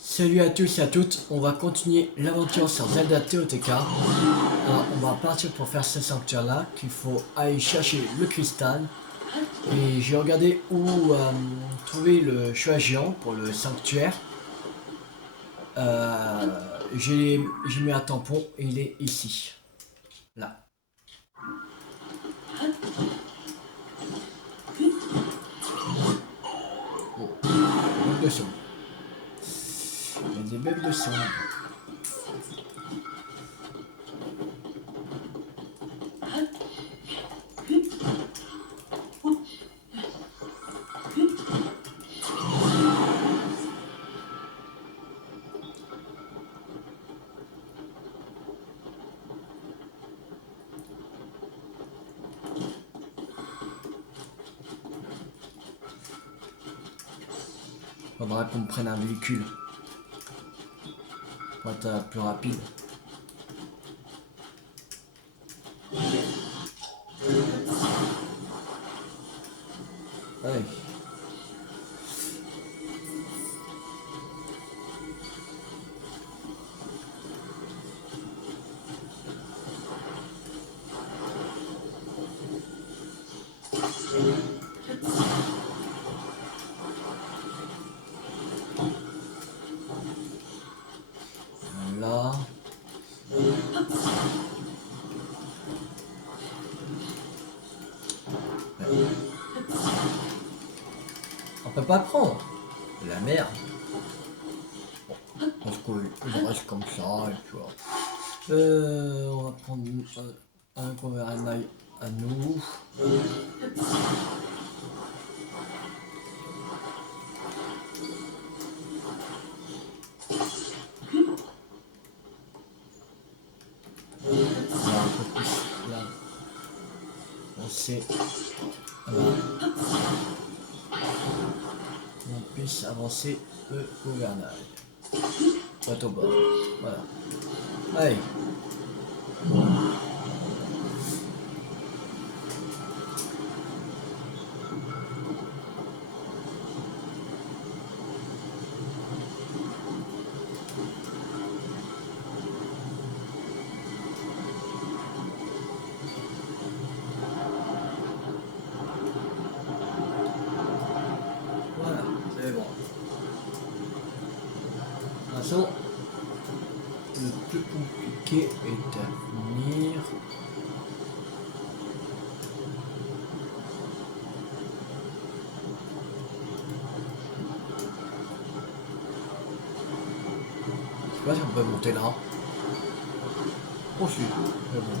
Salut à tous et à toutes, on va continuer l'aventure sur Zelda TOTK. Alors on va partir pour faire ce sanctuaire là, qu'il faut aller chercher le cristal. Et j'ai regardé où trouver le choix géant pour le sanctuaire. J'ai mis un tampon et il est ici. Là. Oh, bug de son. Il y a des bugs de son. Faudra qu'on prenne un véhicule pour être plus rapide. Ouais. Là. On peut pas prendre. La merde. Parce qu'il reste comme ça, et tu vois. On va prendre un gouvernail à nous. Là, un peu plus, là. On sait. Voilà. On puisse avancer le gouvernail. Au bord. Voilà. Allez. Voilà, c'est bon. De toute façon, le plus compliqué est à venir. Je sais pas si on peut monter là. Oh si, mais bon.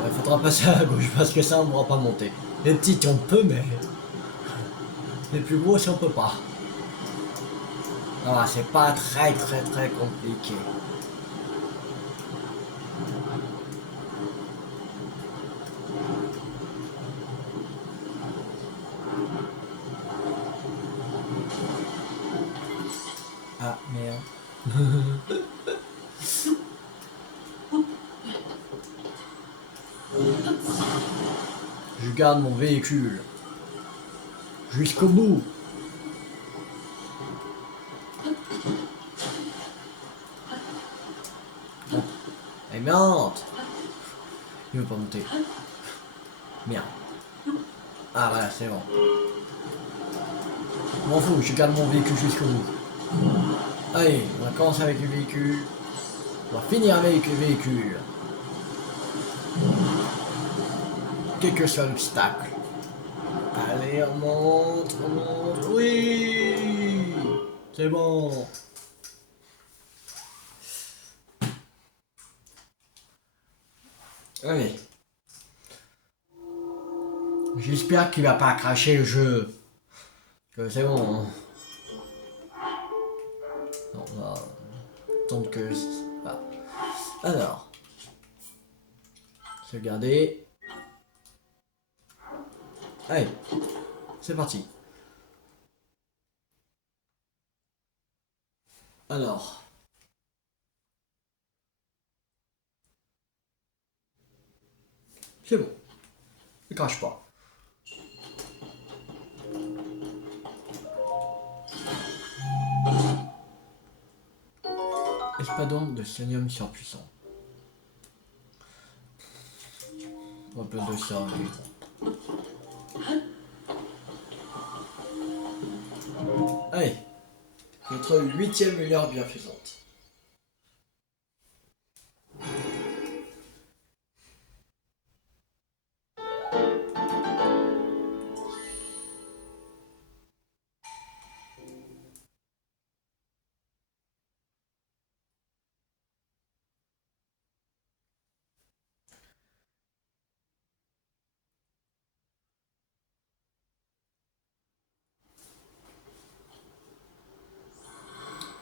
Ouais, faudra passer à gauche parce que ça on pourra pas monter. Les petites on peut mais les plus gros si on peut pas. Ah, c'est pas très compliqué. Ah merde. Je garde mon véhicule. Jusqu'au bout. Bon. Eh merde. Il veut pas monter. Merde. Ah voilà, c'est bon. Je m'en fous, je garde mon véhicule jusqu'au bout. Allez, on va commencer avec le véhicule. On va finir avec le véhicule. Quel que soit l'obstacle. Allez, on monte, on monte. Oui. C'est bon. Allez. J'espère qu'il va pas cracher le jeu. Que c'est bon. Non, on va attendre que... Ah. Alors. Sauvegarder. Allez. C'est parti. Alors. C'est bon. Ne crache pas. espadon de sénium surpuissant. Un peu de ça, oui. Allez, notre 8e lueur bienfaisante.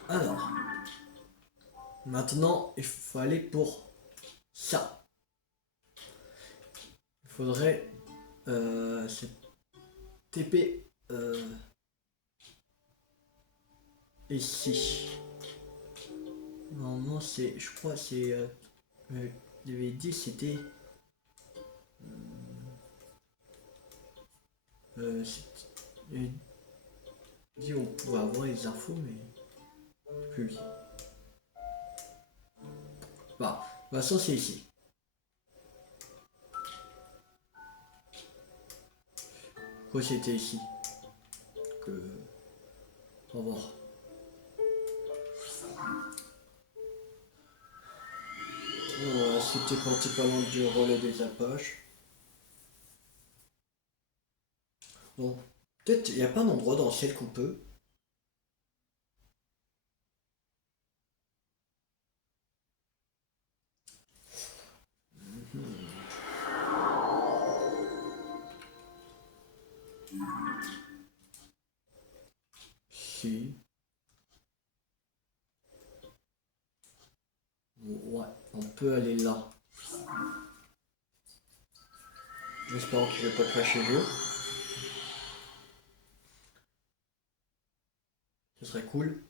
Alors, maintenant, il faut aller pour ça. Il faudrait cette épée ici. Normalement, c'est, je crois, c'est, il avait dit c'était, il dit on pouvait avoir les infos, mais plus. Bah, de toute façon, c'est ici. Pourquoi c'était ici? Que... On va voir. Voilà, c'était principalement du relais des Apaches. Bon, peut-être il n'y a pas un endroit dans le ciel qu'on peut. Si. Ouais, on peut aller là. J'espère qu'il ne va pas cracher le jeu. Ce serait cool.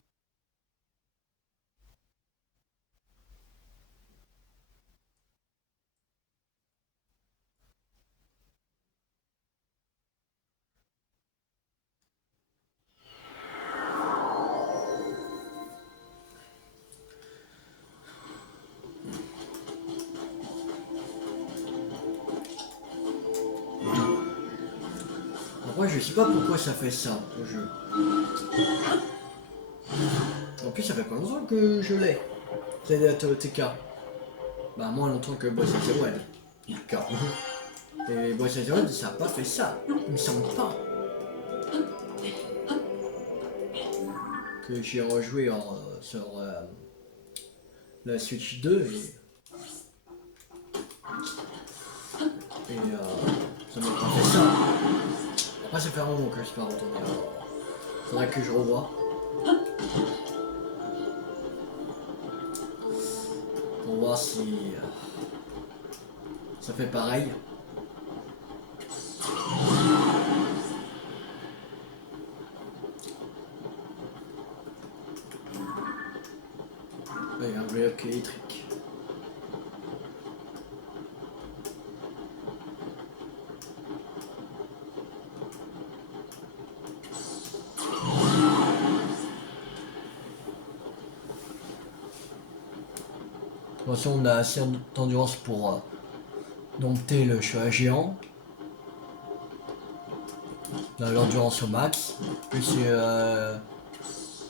Après, je sais pas pourquoi ça fait ça, le jeu. En plus, ça fait pas longtemps que je l'ai. C'est TK. Bah, moins longtemps que Boss One. Car. Et Boss One, ça a pas fait ça. Il me semble pas. Que j'ai rejoué sur la Switch 2 et ça m'a pas fait ça. Après, ça fait un moment que je suis pas retourné. Faudrait que je revoie. Pour voir si ça fait pareil. Il y a un bloc électrique. De toute façon, on a assez d'endurance pour dompter le cheval géant. On a l'endurance au max. Plus c'est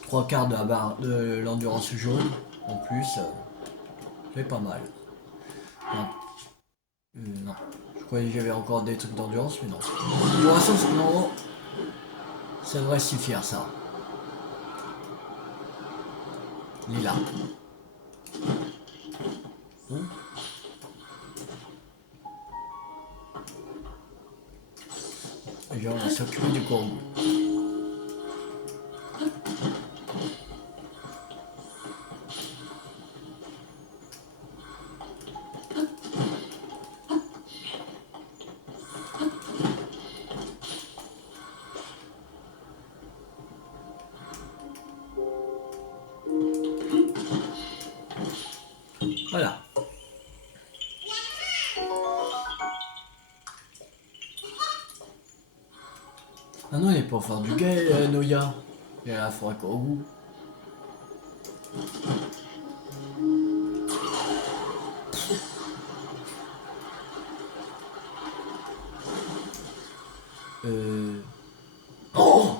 3/4 de la barre de l'endurance jaune. En plus, c'est pas mal. Non. Non. Je croyais que j'avais encore des trucs d'endurance, mais non. Pour l'instant, non. Ça devrait suffire, ça. Lila. Et on va s'occuper du corbeau. Voilà. Ah non, il est pour faire du gay, Noya. Il a la forêt Kogu. Oh,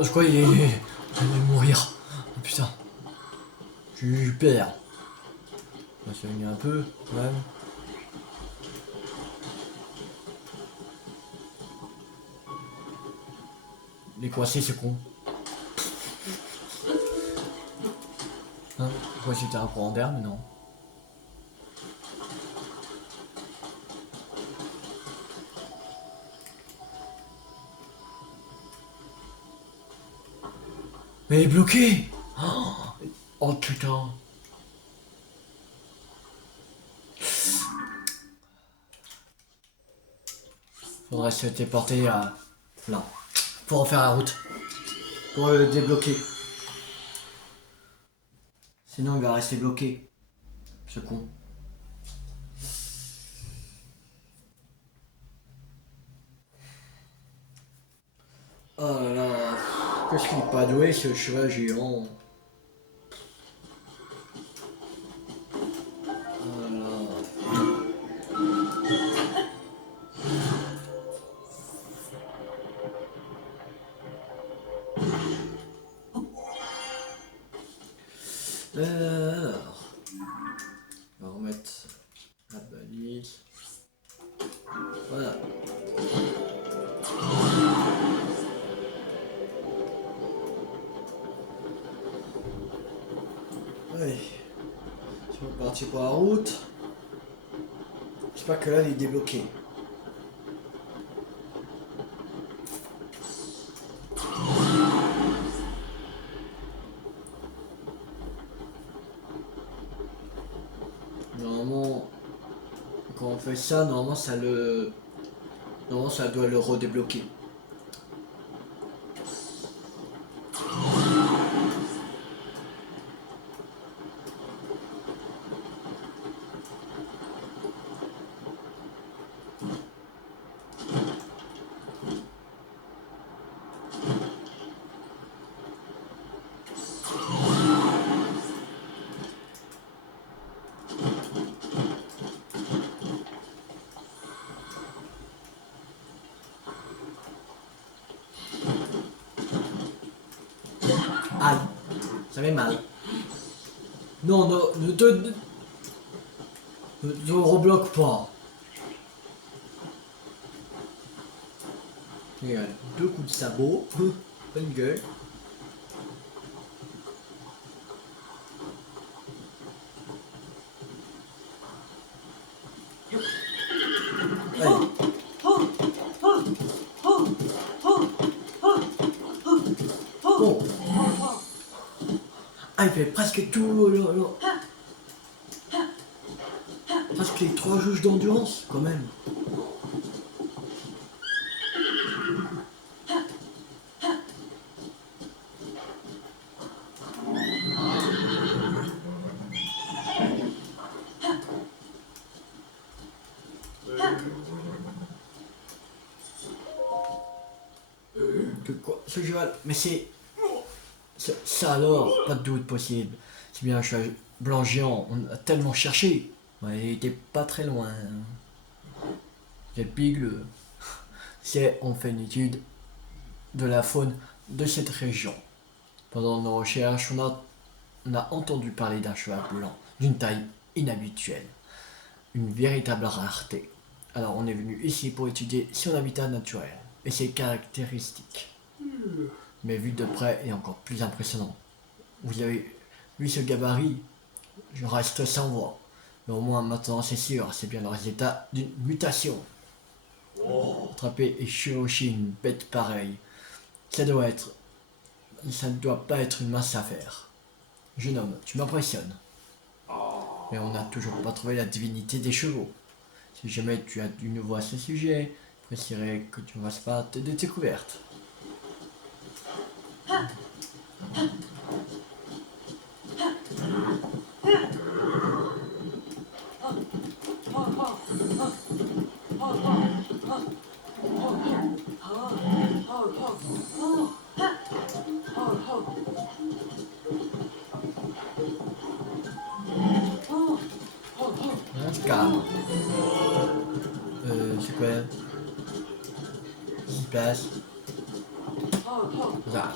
je crois qu'il allait mourir. Oh, putain. J'ai eu peur. On va s'éloigner un peu, quand même. Il est coincé, ce con. Hein? Pourquoi c'était un courant d'air, mais non. Mais il est bloqué! Oh putain! Faudrait se téléporter à là pour en faire la route. Pour le débloquer. Sinon il va rester bloqué. Ce con. Oh là là. Qu'est-ce qu'il est pas doué ce cheval géant. Oh là là. Alors, on va remettre la balise. Voilà. Allez, c'est reparti pour la route. J'espère que là il est débloqué. Normalement, quand on fait ça, normalement ça doit le redébloquer. Aïe, ça fait mal. Non, non, ne te rebloque pas. Regarde, 2 coups de sabot, bonne gueule. Allez. Bon. Ah, il fait presque tout presque les 3 jauges d'endurance, quand même. Que quoi? Ce cheval, mais c'est... Ça alors, pas de doute possible. C'est bien un cheval blanc géant, on a tellement cherché. Ouais, il était pas très loin. C'est pigle. C'est on fait une étude de la faune de cette région. Pendant nos recherches, on a entendu parler d'un cheval blanc, d'une taille inhabituelle. Une véritable rareté. Alors on est venu ici pour étudier son habitat naturel et ses caractéristiques. Mais vu de près est encore plus impressionnant. Vous avez vu ce gabarit? Je reste sans voix. Mais au moins maintenant c'est sûr, c'est bien le résultat d'une mutation. Attraper et chevaucher une bête pareille, ça ne doit pas être une mince affaire. Jeune homme, tu m'impressionnes. Mais on n'a toujours pas trouvé la divinité des chevaux. Si jamais tu as du nouveau à ce sujet, j'apprécierais que tu me fasses part de découvertes. calme. C'est quoi? 6 places. Ça.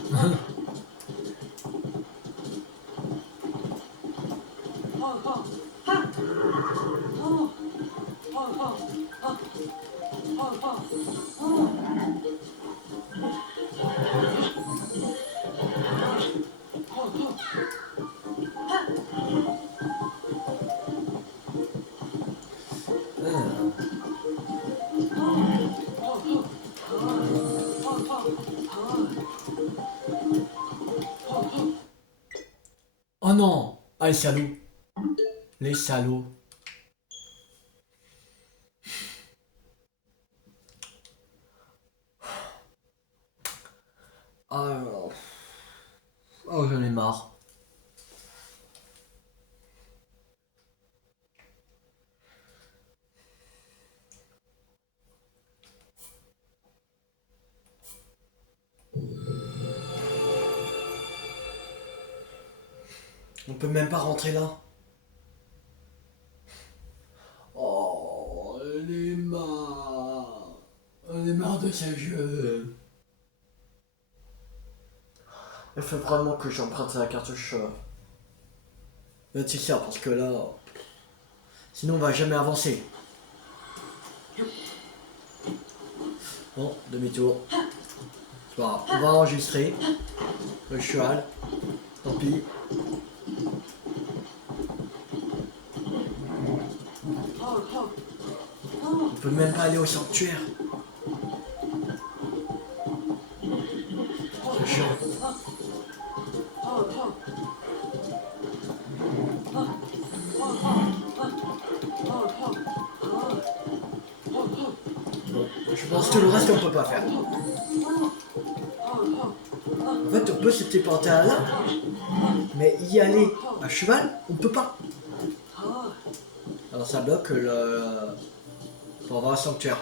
Oh non! Ah les salauds! Les salauds! Oh, oh j'en ai marre. On peut même pas rentrer là. Oh, on est marre. On est marre de ce jeu. Il faut vraiment que j'emprunte la cartouche. C'est ça, parce que là. Sinon, on va jamais avancer. Bon, demi-tour. C'est pas grave. On va enregistrer. Le cheval. Tant pis. On peut même pas aller au sanctuaire. C'est chiant. Bon, je pense que le reste on peut pas faire. En fait, on peut se téléporter à là, mais y aller à cheval, on peut pas. Alors ça bloque pour avoir un sanctuaire.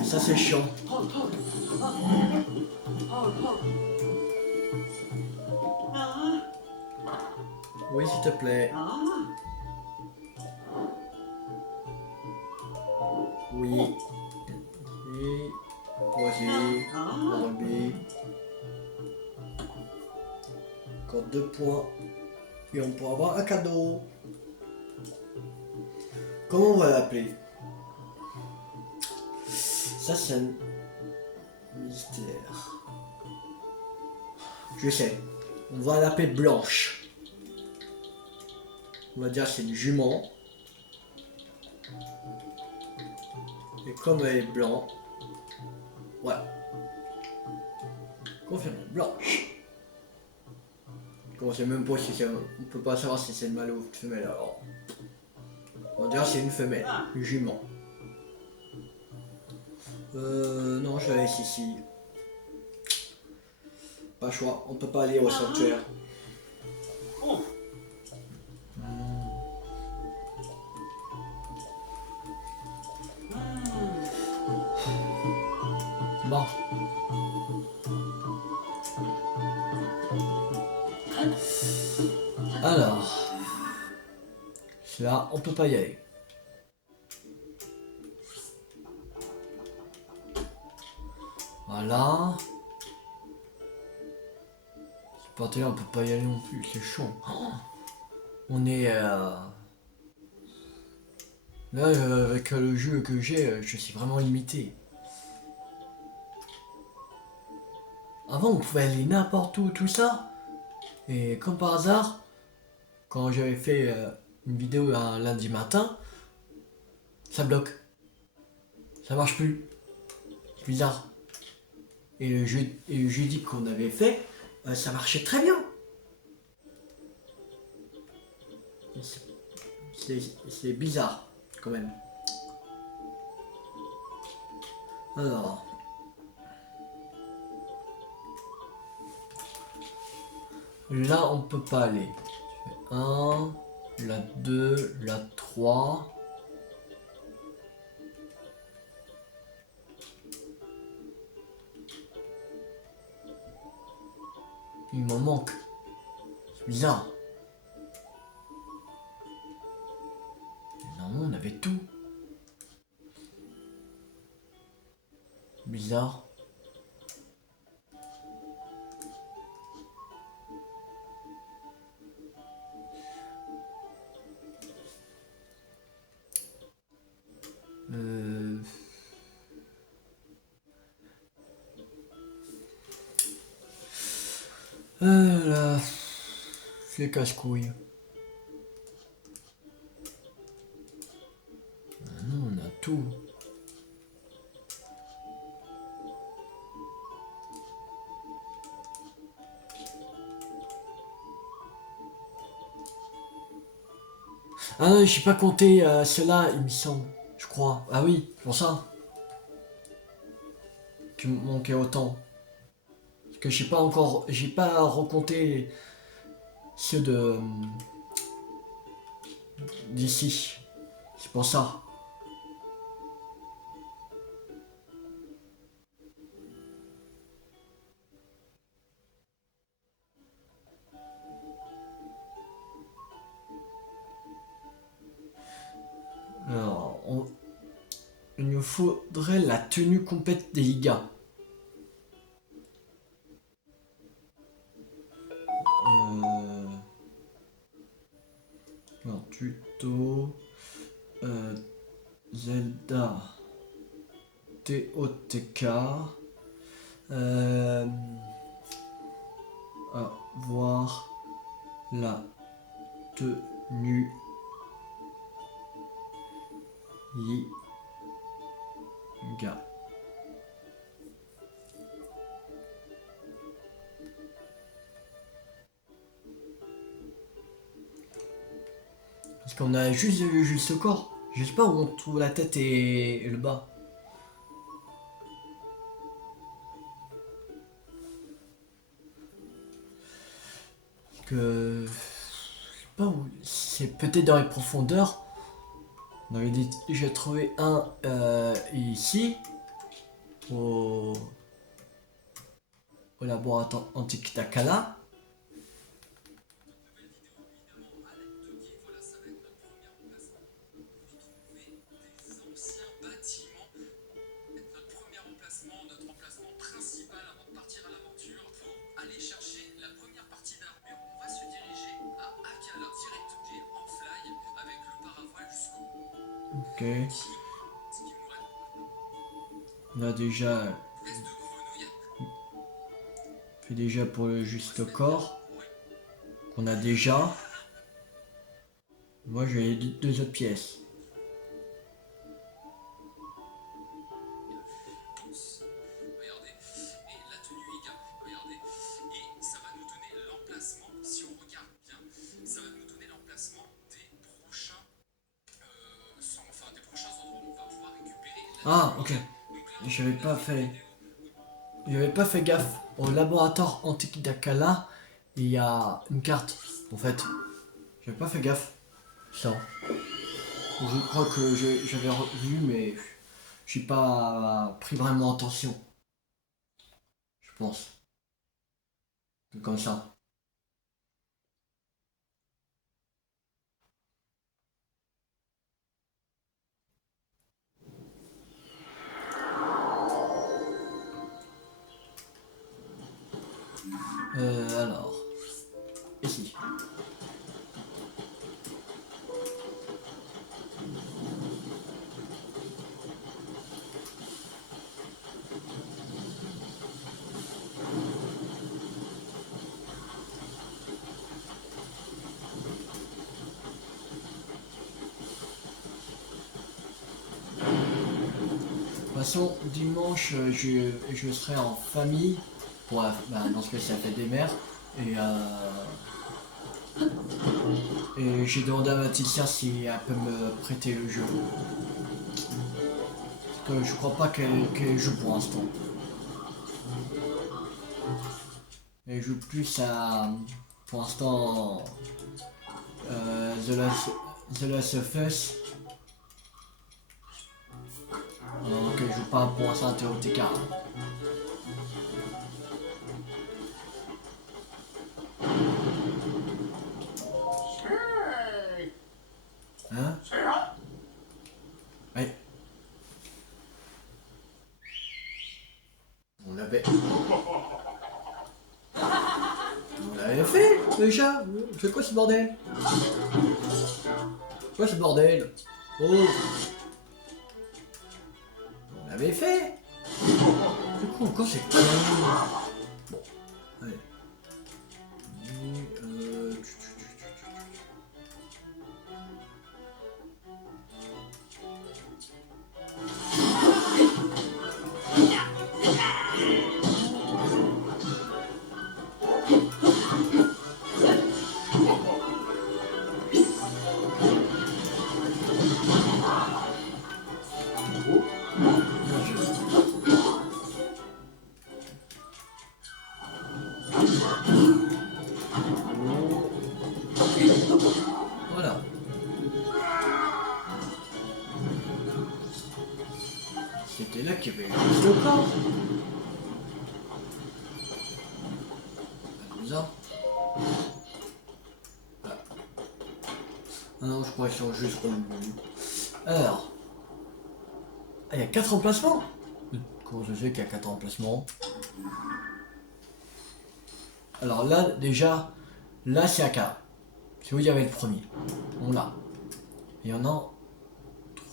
Et ça c'est chiant. Oui, s'il te plaît. Oui. Oui. Vas-y. Rugby. Encore 2 points. Et on pourra avoir un cadeau. Comment on va l'appeler? Ça c'est un mystère. Je sais. On va l'appeler Blanche. On va dire c'est une jument. Et comme elle est blanc, voilà. Confirmé, Blanche. On sait même pas si c'est. On peut pas savoir si c'est une mâle ou une femelle alors. On va dire c'est une femelle, une jument. Non, je la laisse ici. Pas choix, on peut pas aller au sanctuaire. Bon. Alors. Là, on peut pas y aller. Voilà. Là, on peut pas y aller non plus, c'est chaud. Oh, on est là avec le jeu que j'ai, je suis vraiment limité. Avant on pouvait aller n'importe où, tout ça. Et comme par hasard, quand j'avais fait une vidéo un lundi matin, ça bloque. Ça marche plus. C'est bizarre. Et le jeudi qu'on avait fait, ça marchait très bien. C'est bizarre, quand même. Alors. Là, on peut pas aller. 1, la 2, la 3. Il m'en manque. C'est bizarre. bizarre. Là, les casse-couilles. Non, on a tout. Ah non, j'ai pas compté cela, il me semble. Je crois. Ah oui, c'est pour ça. Qu'il me manquait autant. Parce que j'ai pas recompté ceux de d'ici. C'est pour ça. Alors, il nous faudrait la tenue complète des gars. Alors, tuto. Zelda. TOTK. Avoir la tenue Yiga. Parce qu'on a juste le corps. Je sais pas où on trouve la tête et le bas. Que... Je sais pas où... C'est peut-être dans les profondeurs. On avait déjà trouvé un ici. Au laboratoire antique Takala. Ok. On a déjà fait déjà pour le juste corps. Qu'on a déjà. Moi j'ai deux autres pièces. Ah ok. J'avais pas fait. J'avais pas fait gaffe. Au laboratoire antique d'Akala, il y a une carte. En fait. J'avais pas fait gaffe. Ça. Je crois que j'avais vu mais j'ai pas pris vraiment attention. Je pense. Comme ça. Alors. Ici. De toute façon, dimanche, je serai en famille. Pour dans ce cas, ça fait des mères. Et, et j'ai demandé à ma petite sœur si elle peut me prêter le jeu. Parce que je crois pas qu'elle joue pour l'instant. Elle joue plus à, pour l'instant, The Last of Us. Donc elle joue pas pour l'instant à TOTK. Hein? Ouais. déjà? C'est quoi ce bordel? Quoi ce bordel? Oh! On l'avait fait! Du coup, encore c'est pas. Bon, allez. Voilà. C'était là qu'il y avait le corps. Bizarre. Ah. Ah non, je crois qu'ils sont juste relevés. Alors. Ah, il y a 4 emplacements? Comment je sais qu'il y a 4 emplacements? Alors là, déjà, là c'est AK. C'est où il y avait le premier. On l'a. Il y en a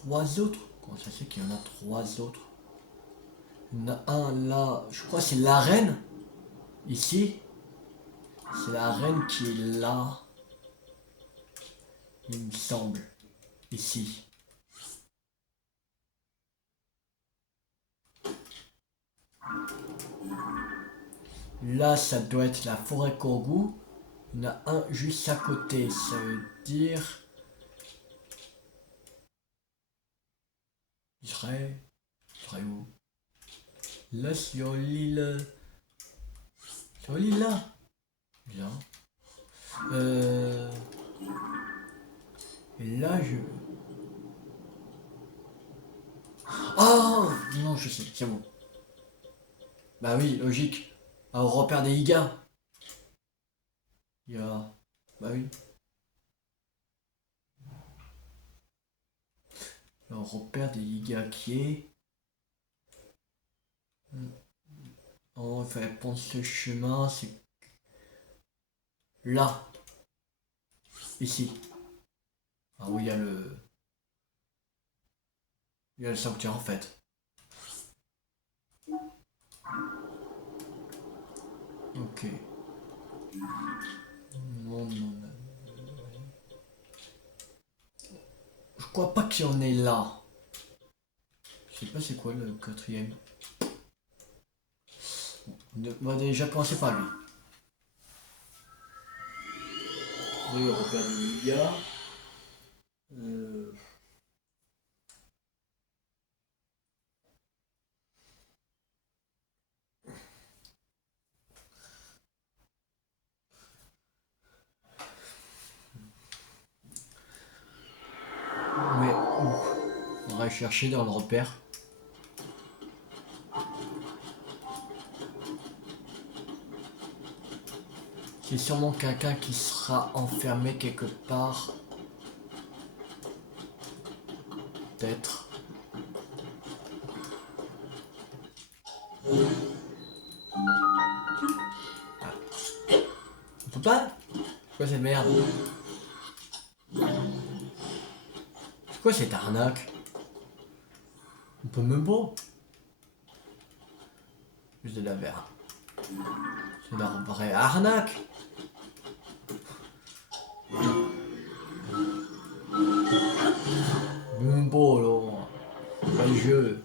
3 autres. Comment ça se fait qu'il y en a 3 autres? Il y en a un là, je crois que c'est l'arène. Ici. C'est l'arène qui est là. Il me semble. Ici. Là, ça doit être la forêt Kourgou. Il y en a un juste à côté. Ça veut dire... Il serait où? Là, sur l'île... Sur l'île là. Bien. Et là, je... Oh non, je sais, c'est bon. Bah oui, logique. Ah, au repère des Igas. Il y a... Bah oui. Au repère des Igas qui est... Oh, il fallait prendre ce chemin, c'est... Là. Ici. Ah oui, il y a le... Il y a le sanctuaire en fait. Ok. Non, non, non. Je crois pas qu'il y en ait là. Je sais pas c'est quoi le quatrième. On va déjà commencer par lui. Oui, on repère du Liga. Euh... Mais où? On va chercher dans le repère. C'est sûrement quelqu'un qui sera enfermé quelque part. Peut-être. Ah. On peut pas? C'est quoi cette merde? C'est quoi cette arnaque? On peut même pas. Juste de la verre. C'est la vraie arnaque. Même pas là. Pas le jeu.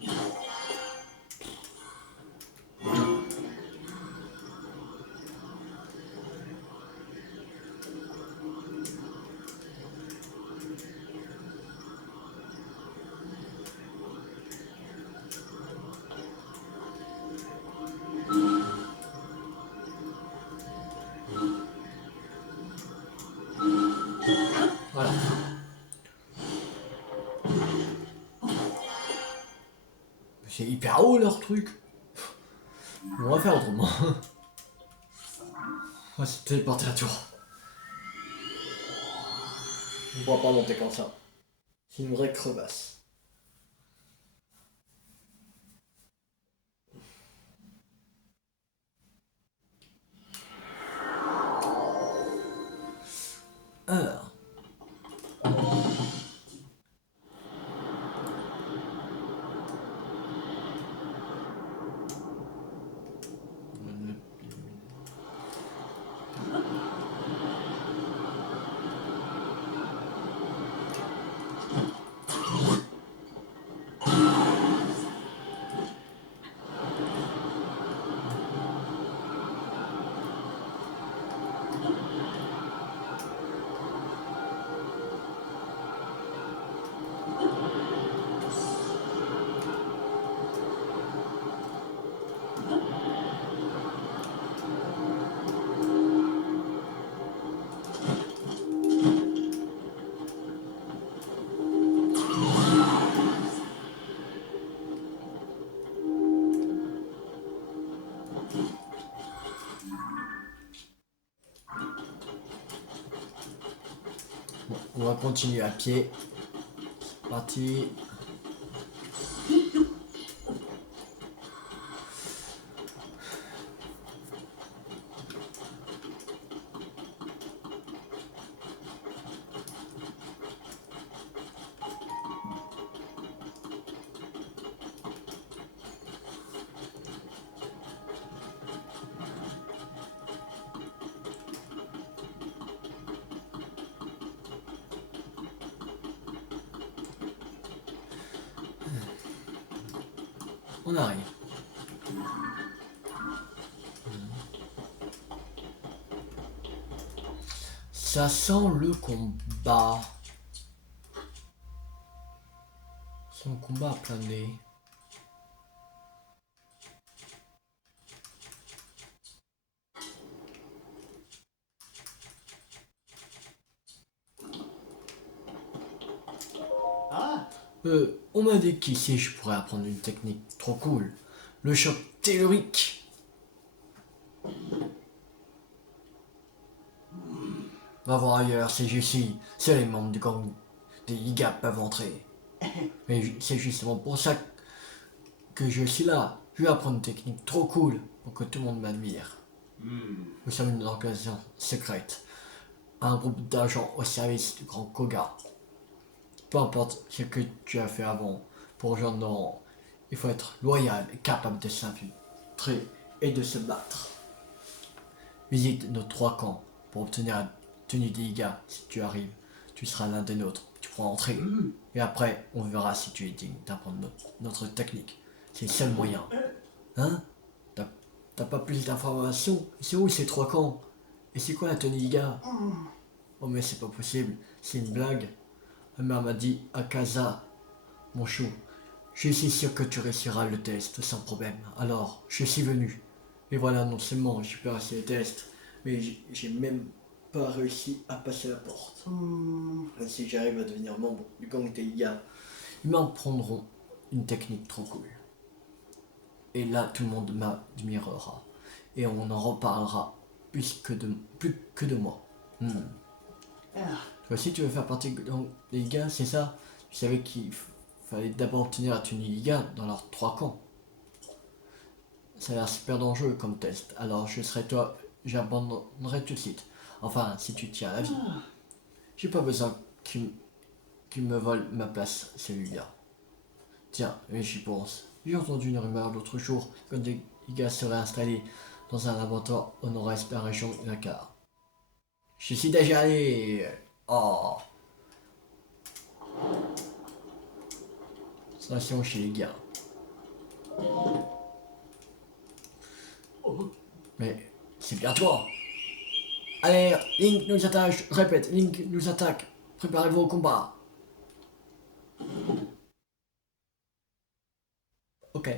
Voilà. C'est hyper haut leur truc. On va faire autrement. On va se téléporter à tour. On ne pourra pas monter comme ça. C'est une vraie crevasse. va continuer à pied. C'est parti. On arrive. Ça sent le combat. C'est un combat à plein nez. On m'a dit qu'ici je pourrais apprendre une technique trop cool. Le choc tellurique. Va voir ailleurs, c'est ici. Seuls les membres du gang des Iga peuvent entrer. Mais c'est justement pour ça que je suis là. Je vais apprendre une technique trop cool pour que tout le monde m'admire. Nous sommes une organisation secrète. Un groupe d'agents au service du grand Koga. Peu importe ce que tu as fait avant, pour rejoindre nos rangs, il faut être loyal et capable de s'infiltrer et de se battre. Visite nos 3 camps pour obtenir la tenue des Iga. Si tu arrives, tu seras l'un des nôtres. Tu pourras entrer. Et après, on verra si tu es digne d'apprendre notre technique. C'est le seul moyen. Hein? T'as pas plus d'informations? C'est où ces 3 camps? Et c'est quoi la tenue Iga? Oh mais c'est pas possible, c'est une blague. Ma mère m'a dit Akaza, mon chou, je suis sûr que tu réussiras le test sans problème. Alors, je suis venu. Et voilà, non seulement j'ai passé le test, mais j'ai même pas réussi à passer la porte. Et si j'arrive à devenir membre du gang Teiga, ils m'apprendront une technique trop cool. Et là, tout le monde m'admirera. Et on en reparlera plus que de moi. Toi aussi, tu veux faire partie des Ligas, c'est ça? Tu savais qu'il fallait d'abord obtenir la tenue Liga dans leurs 3 camps. Ça a l'air super dangereux comme test. Alors, je serai toi, j'abandonnerai tout de suite. Enfin, si tu tiens à la vie. J'ai pas besoin qu'il me vole ma place, celui-là. Tiens, mais j'y pense. J'ai entendu une rumeur l'autre jour que des Ligas seraient installés dans un laboratoire au nord-est de la région de Dakar. Je suis déjà allé. Oh. Station chez les gars. Mais c'est bien toi. Allez, Link nous attaque. Je répète, Link nous attaque. Préparez-vous au combat. Ok.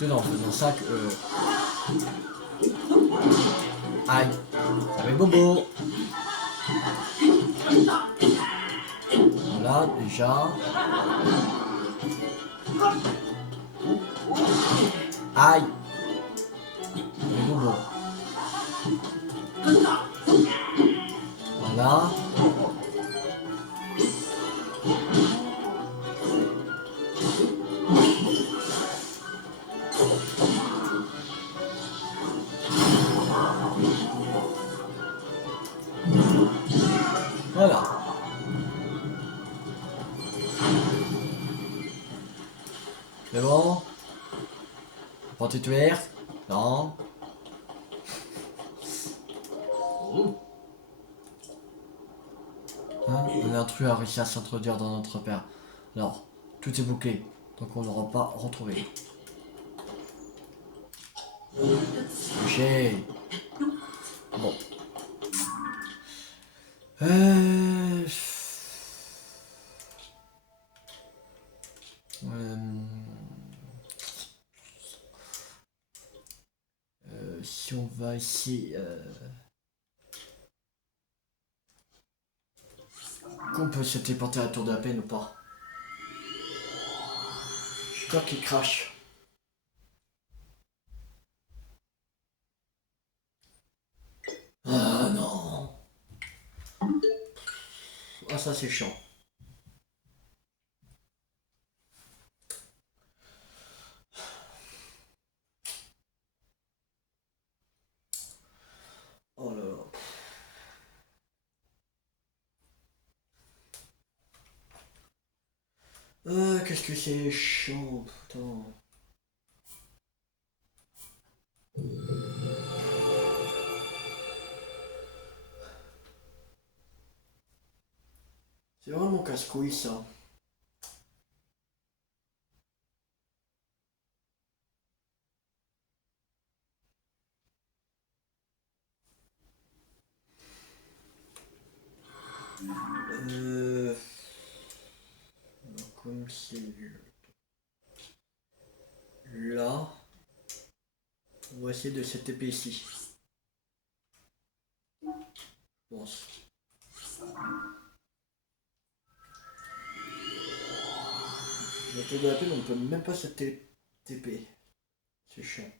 Dedans, faisant ça que... Aïe. Ça fait bobo. Voilà, déjà. Aïe. Ça fait bobo. Voilà. Voilà. C'est bon. Porte est ouverte. Non. Hein, un intrus a réussi à s'introduire dans notre père. Alors, tout est bouclé. Donc on n'aura pas retrouvé. Touché. Bon. Euh... Si on va ici... Qu'on peut se téléporter à la tour de la peine ou pas? J'ai peur qu'il crache. Ah, ça c'est chiant. Oh là là. Qu'est-ce que c'est chiant, putain. C'est vraiment casse-couille ça. Euh... Comme c'est là, on va essayer de cette épée ici. Je pense. L'autre de la peine, on peut même pas cette épée. C'est chiant.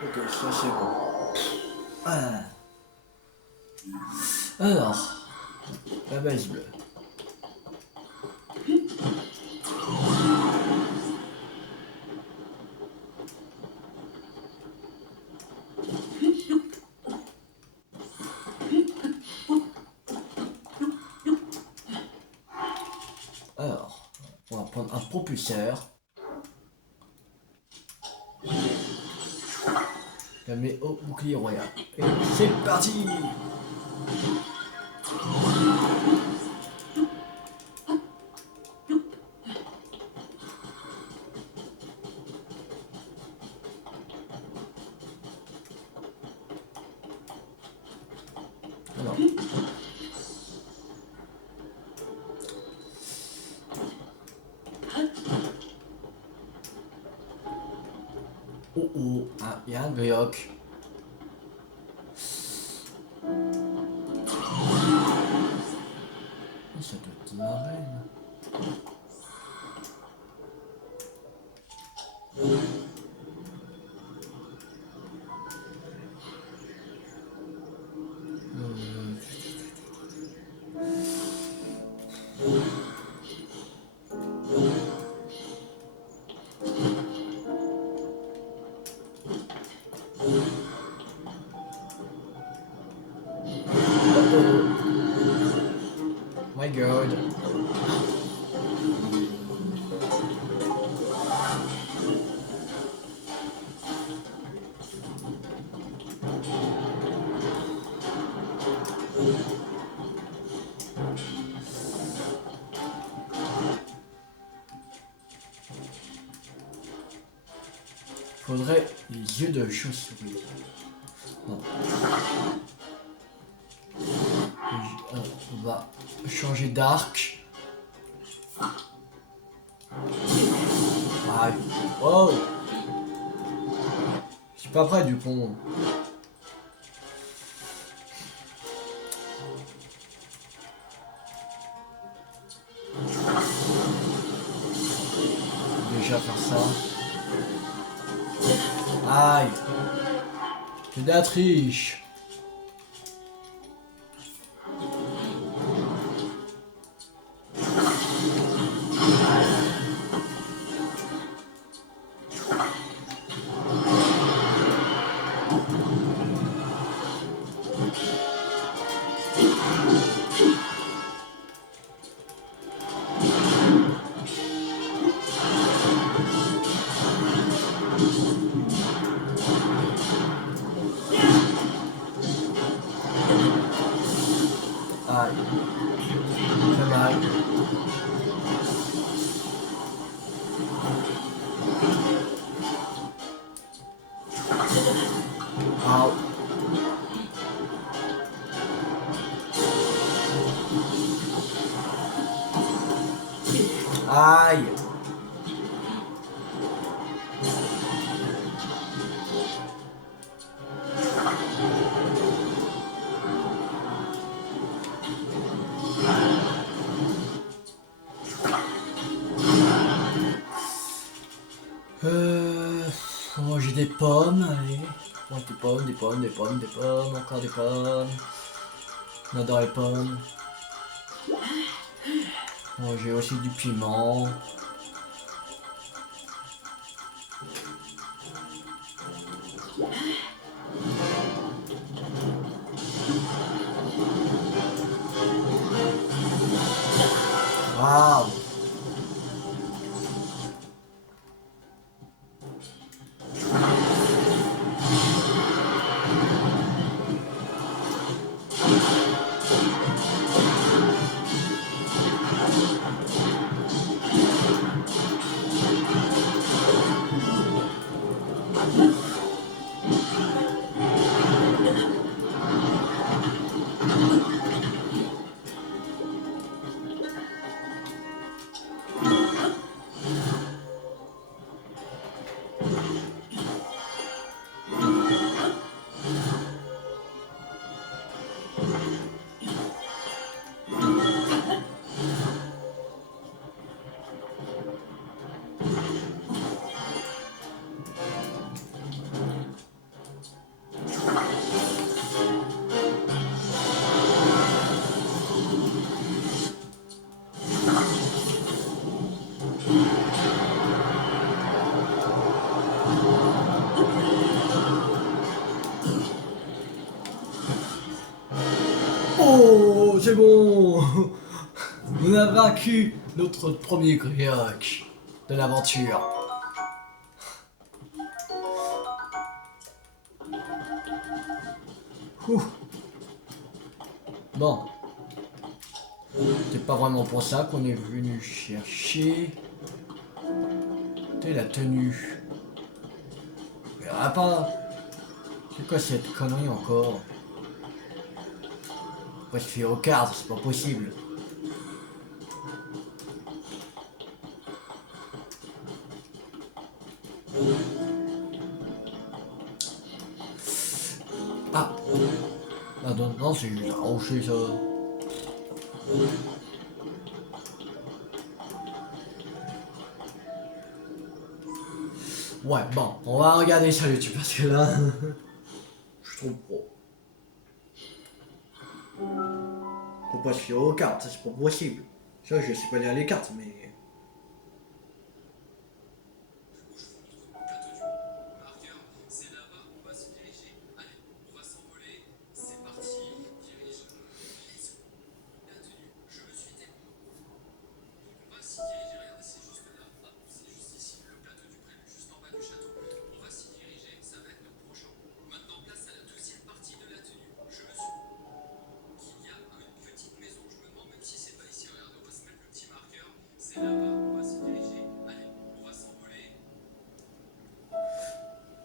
Ok, ça c'est bon. Ah. Alors, la base bleue. Alors, on va prendre un propulseur. Je la mets au bouclier royal. Et c'est parti! Alors. Oh oh, ah, il y a un Gleok. Oh, ça doit être ma reine. My god. Faudrait les yeux de chauve-souris. Non. On va changer d'arc. Aïe. Oh! Je suis pas prêt du pont. Déjà faire ça. Aïe. C'est de la triche. Aïe. Très mal. Au. Aïe. des pommes, allez. Mange des pommes, des pommes, des pommes, des pommes, encore des pommes. On adore les pommes. Bon, j'ai aussi du piment. Waouh! Oh, c'est bon! On a vaincu notre premier grioc de l'aventure. Ouh. Bon. C'est pas vraiment pour ça qu'on est venu chercher. C'est la tenue. Ah pas. C'est quoi cette connerie encore? Moi je fais aux cartes, c'est pas possible. Ah. Ah non, non c'est juste un rocher ça. Ouais, bon, on va regarder sur YouTube parce que là, je suis trop pro. Faut pas se fier aux cartes, ça c'est pas possible. Ça, je sais pas lire les cartes, mais.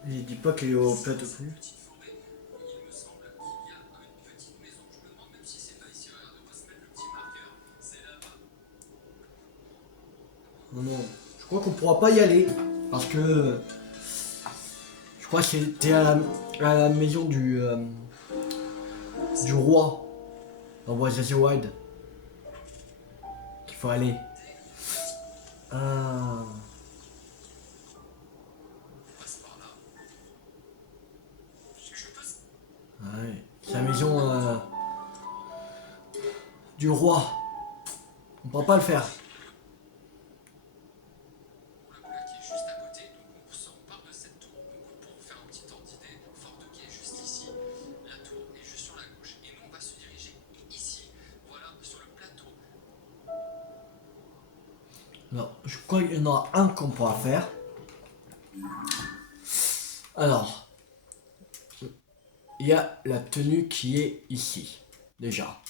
Il dit pas qu'il est au plateau plus. Non, non, je crois qu'on pourra pas y aller. Parce que. Je crois que c'était à la maison du roi. Dans Breath of the Wild. Qu'il faut aller. Ah. Ouais. C'est la maison du roi. On pourra pas le faire. Non, je crois qu'il y en aura un qu'on pourra faire. Alors, il y a la tenue qui est ici, déjà.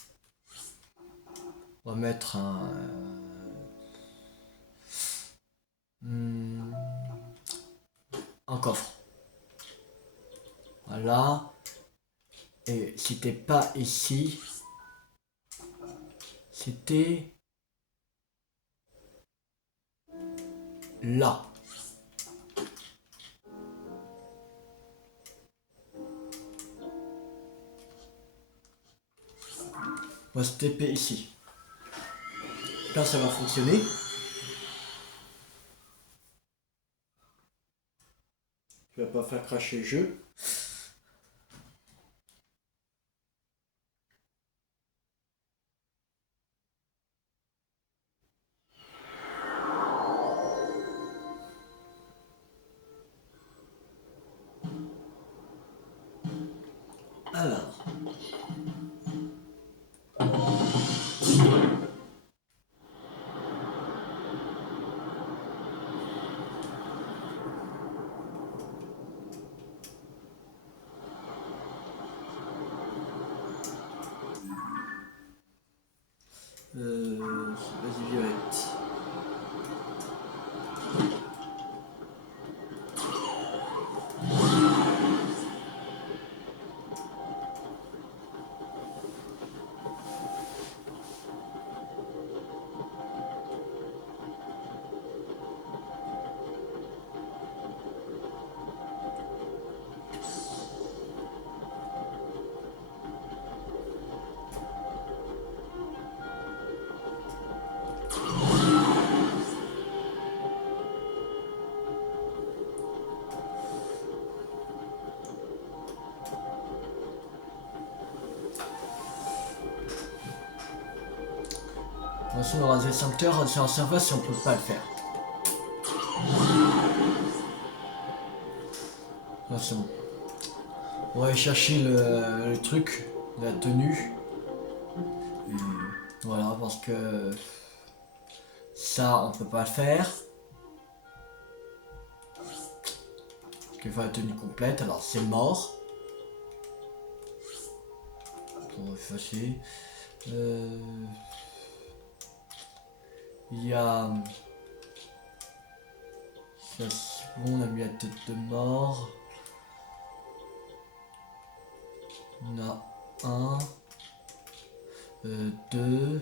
On va mettre un coffre. Voilà. Et c'était pas ici. C'était là. On va se TP ici. Là, ça va fonctionner. Tu vas pas faire cracher le jeu. Alors. Vas-y, Violette. De toute façon, le raser sancteur, c'est un serveur si on peut pas le faire. Ah, c'est bon. On va aller chercher le truc, la tenue. Voilà, parce que ça, on peut pas le faire. Il faut la tenue complète, alors c'est mort. On va effacer. Il y a... Ça, c'est bon, on a mis la tête de mort. On a un... deux...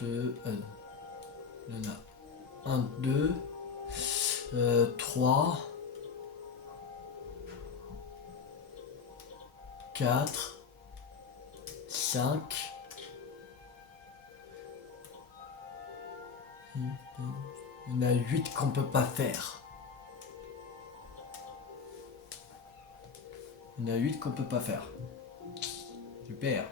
Deux... il y en a un, deux... trois... 4, 5, il y en a 8 qu'on peut pas faire. Il y en a 8 qu'on peut pas faire. Super.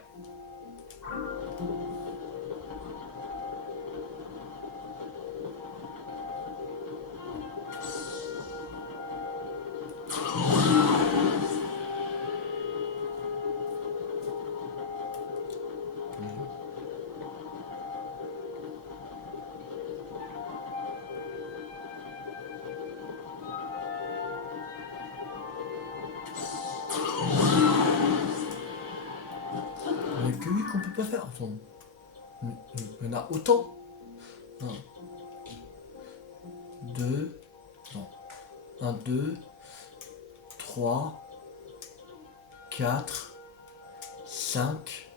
Que 8 qu'on peut pas faire. Enfin, il y en a autant. 1, 2, non. 1, 2, 3, 4, 5,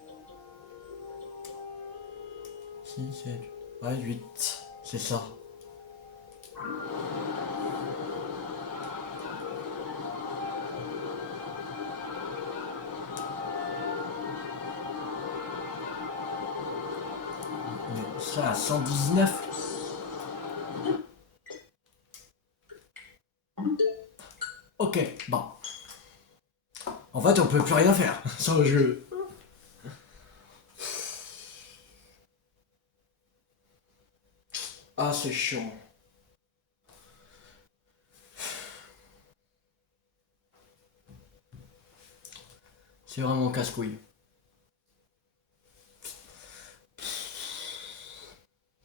6, 7, 8. C'est ça. Ça à 119. Ok, bon. En fait, on peut plus rien faire sur le jeu. Ah, c'est chiant. C'est vraiment casse-couille.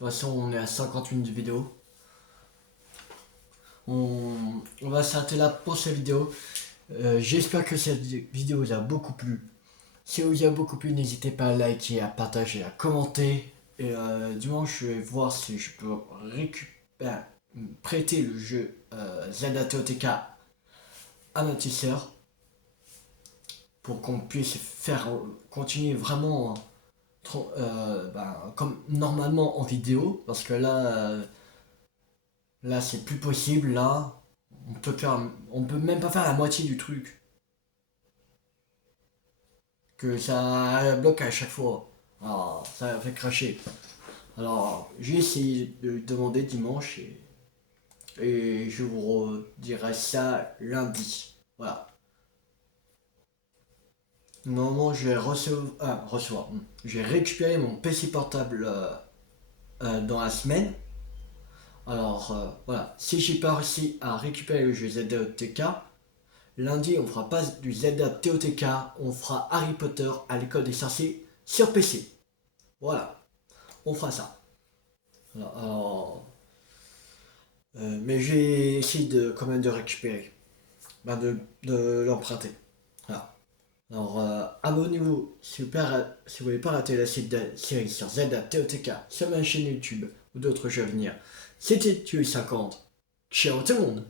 De toute façon, on est à 50 minutes de vidéo. On va s'arrêter là pour cette vidéo. J'espère que cette vidéo vous a beaucoup plu. Si elle vous a beaucoup plu, n'hésitez pas à liker, à partager, à commenter. Et dimanche, je vais voir si je peux prêter le jeu Zelda TOTK à ma petite sœur. Pour qu'on puisse faire continuer vraiment comme normalement en vidéo. Parce que là c'est plus possible. Là, on peut même pas faire la moitié du truc. Que ça bloque à chaque fois. Ah, ça m'a fait cracher. Alors, j'ai essayé de lui demander dimanche et je vous redirai ça lundi. Voilà. Normalement, je vais recevoir. Je vais récupérer mon PC portable dans la semaine. Alors, voilà. Si j'ai pas réussi à récupérer le jeu Zelda TOTK, lundi, on fera pas du Zelda TOTK, on fera Harry Potter à l'école des sorciers sur PC. Voilà. On fera ça. Mais j'ai essayé de, quand même de récupérer. Ben de l'emprunter. Voilà. Alors, abonnez-vous si vous voulez pas rater la série sur Zelda TOTK sur ma chaîne YouTube ou d'autres jeux à venir. C'était Tu50. Ciao tout le monde!